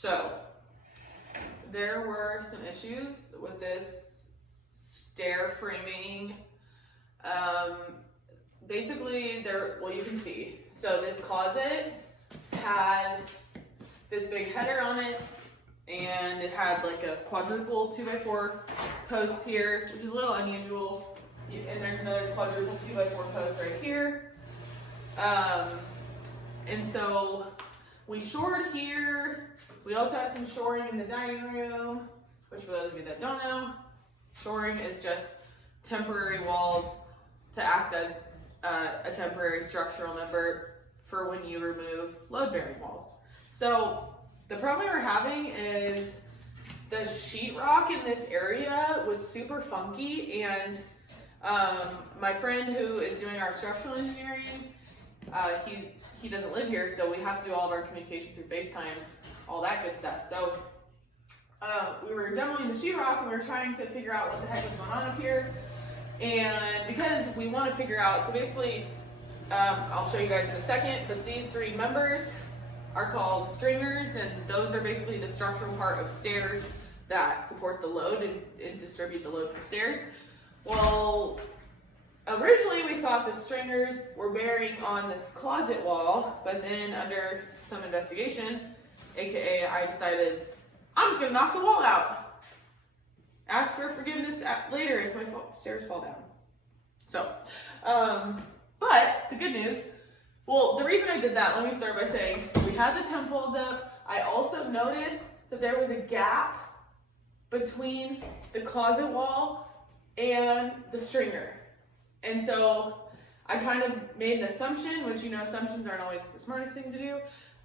So there were some issues with this stair framing. Basically, you can see. So this closet had this big header on it, and it had like a quadruple 2x4 post here, which is a little unusual. And there's another quadruple 2x4 post right here. And so we shored here. We also have some shoring in the dining room, which for those of you that don't know, shoring is just temporary walls to act as a temporary structural member for when you remove load-bearing walls. So the problem we're having is the sheetrock in this area was super funky, and my friend who is doing our structural engineering, he doesn't live here, so we have to do all of our communication through FaceTime, all that good stuff. So we were demoing the sheetrock, and we were trying to figure out what the heck was going on up here. And because we want to figure out, so basically, I'll show you guys in a second, but these three members are called stringers, and those are basically the structural part of stairs that support the load and distribute the load for stairs. Well, originally we thought the stringers were bearing on this closet wall, but then under some investigation, aka I decided I'm just gonna knock the wall out. Ask for forgiveness later if my stairs fall down. So, but the good news, well, the reason I did that, let me start by saying, we had the temp poles up. I also noticed that there was a gap between the closet wall and the stringer. And so I kind of made an assumption, which, you know, assumptions aren't always the smartest thing to do,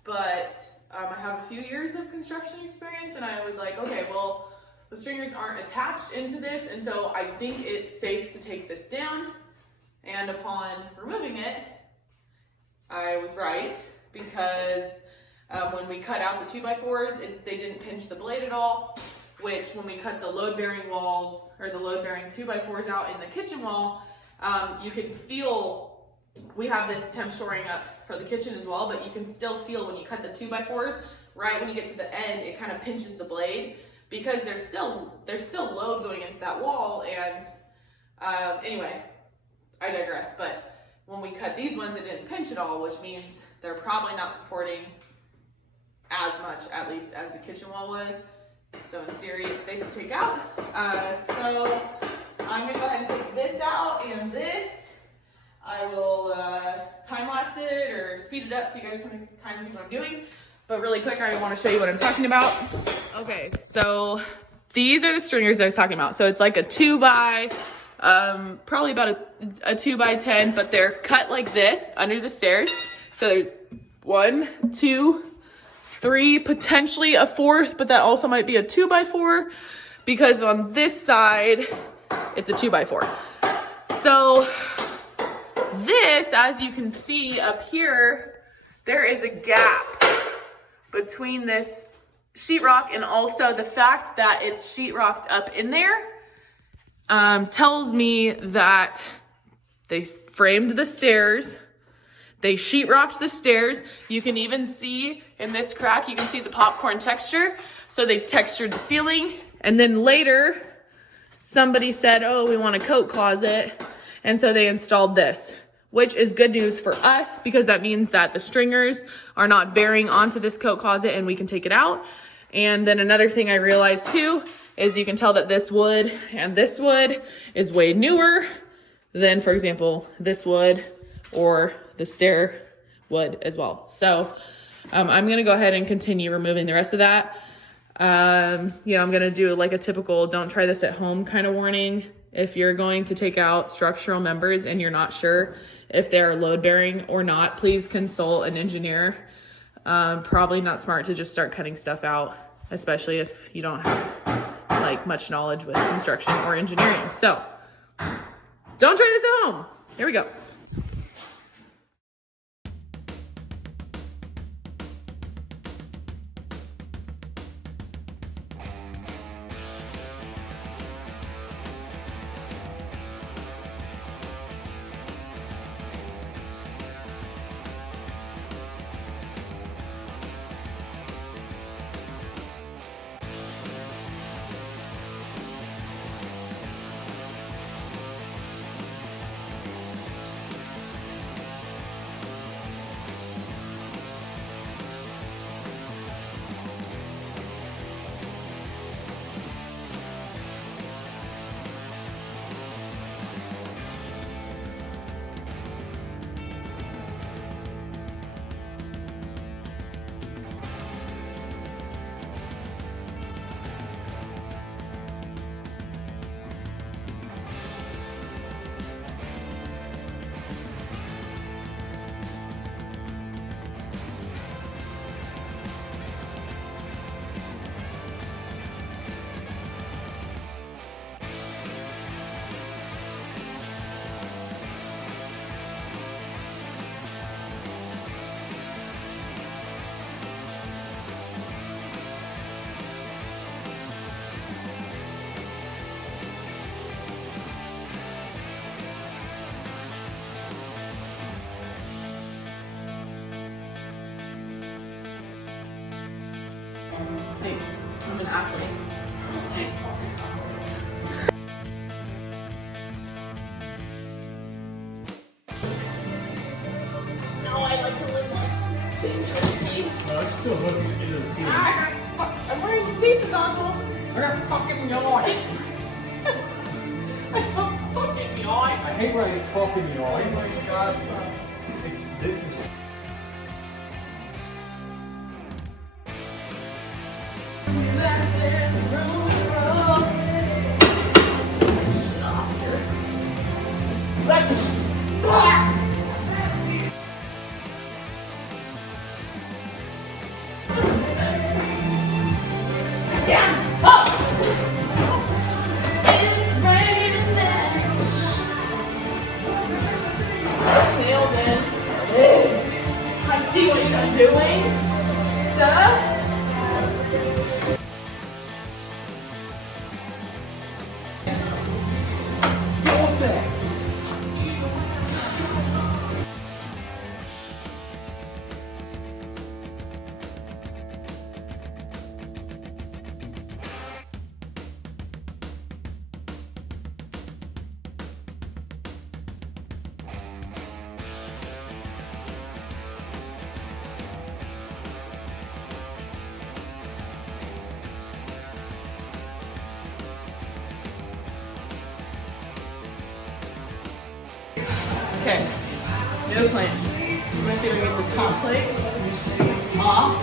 but I have a few years of construction experience, and I was like, okay, well, the stringers aren't attached into this, and so I think it's safe to take this down. And upon removing it, I was right, because when we cut out the 2x4s, they didn't pinch the blade at all, which when we cut the load-bearing walls, or the load-bearing 2x4s out in the kitchen wall, you can feel, we have this temp shoring up for the kitchen as well, but you can still feel when you cut the 2x4s, right when you get to the end, it kind of pinches the blade, because there's still load going into that wall. And anyway, I digress, but when we cut these ones, it didn't pinch at all, which means they're probably not supporting as much, at least, as the kitchen wall was. So in theory, it's safe to take out. So I'm gonna go ahead and take this out, and this, I will time lapse it or speed it up so you guys can kind of see what I'm doing. But really quick, I want to show you what I'm talking about. Okay, so these are the stringers I was talking about. So it's like a 2x, probably about a 2x10, but they're cut like this under the stairs. So there's 1, 2, 3, potentially a fourth, but that also might be a 2x4, because on this side, it's a 2x4. So this, as you can see up here, there is a gap between this sheetrock, and also the fact that it's sheetrocked up in there tells me that they framed the stairs, they sheetrocked the stairs. You can even see in this crack, you can see the popcorn texture. So they textured the ceiling, and then later somebody said, oh, we want a coat closet, and so they installed this, which is good news for us, because that means that the stringers are not bearing onto this coat closet and we can take it out. And then another thing I realized too is you can tell that this wood and this wood is way newer than, for example, this wood or the stair wood as well. So I'm gonna go ahead and continue removing the rest of that. You know, I'm gonna do like a typical don't try this at home kind of warning. If you're going to take out structural members and you're not sure if they're load bearing or not, please consult an engineer. Probably not smart to just start cutting stuff out, especially if you don't have like much knowledge with construction or engineering. So don't try this at home. Here we go. Thanks. I'm an athlete. No, I like to live life dangerously. No, it's still hooking into the ceiling. I'm wearing safety goggles. I'm gonna fucking yawn. I'm fucking yawn. I hate writing fucking yawn. Oh my god. This is. Nailed in. Liz, I see what you're doing, sir. Okay, new plan. I'm gonna see if we can get the top plate off.